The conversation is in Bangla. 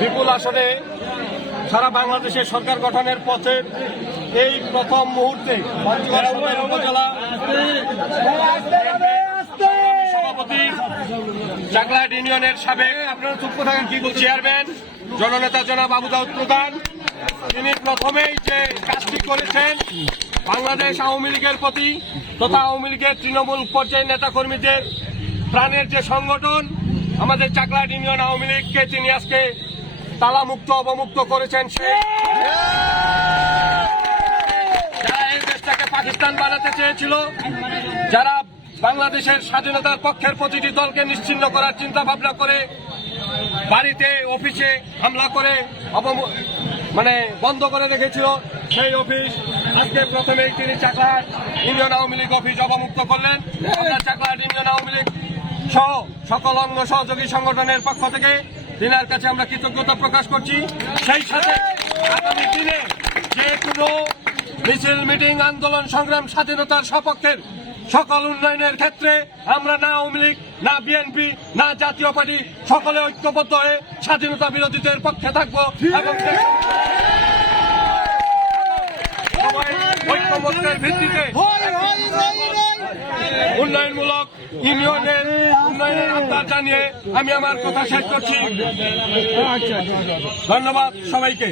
বিপুল আসনে সারা বাংলাদেশে সরকার গঠনের পথে এই প্রথম মুহূর্তে উপজেলা সভাপতি চাকলাহাট ইউনিয়নের সাবেক আপনারা চুপ থাকেন কি চেয়ারম্যান জননেতা জনাব আবু দাউদ প্রধান, তিনি প্রথমেই যে কাজটি করেছেন বাংলাদেশ আওয়ামী লীগের প্রতি তথা আওয়ামী লীগের তৃণমূল পর্যায়ের নেতাকর্মীদের প্রাণের যে সংগঠন আমাদের চাকলাহাট ইউনিয়ন আওয়ামী লীগকে তিনি আজকে তালামুক্ত অবমুক্ত করেছেন। যারা এই দেশটাকে পাকিস্তান বানাতে চেয়েছিল, যারা বাংলাদেশের স্বাধীনতার পক্ষের প্রতিটি দলকে নিশ্চিহ্ন করার চিন্তা ভাবনা করে বাড়িতে অফিসে হামলা করে বন্ধ করে রেখেছিল, সেই অফিস আজকে প্রথমেই তিনি চাকলাহাট ইউনিয়ন আওয়ামী লীগ অফিস অবমুক্ত করলেন। আমরা চাকলাহাট ইউনিয়ন আওয়ামী লীগ সহ সকল অঙ্গ সহযোগী সংগঠনের পক্ষ থেকে তিনার কাছে আমরা কৃতজ্ঞতা প্রকাশ করছি। সেই সাথে আগামী দিনে যে কোনো মিছিল মিটিং আন্দোলন সংগ্রাম স্বাধীনতার সপক্ষের সকল উন্নয়নের ক্ষেত্রে আমরা না আওয়ামী লীগ না বিএনপি না জাতীয় পার্টি সকলে ঐক্যবদ্ধ হয়ে স্বাধীনতা বিরোধীদের পক্ষে থাকবো এবং ঐক্যমত্যের ভিত্তিতে উন্নয়নমূলক ইউনিয়নের উন্নয়নের আহ্বান জানিয়ে আমি আমার কথা শেষ করছি। ধন্যবাদ সবাইকে।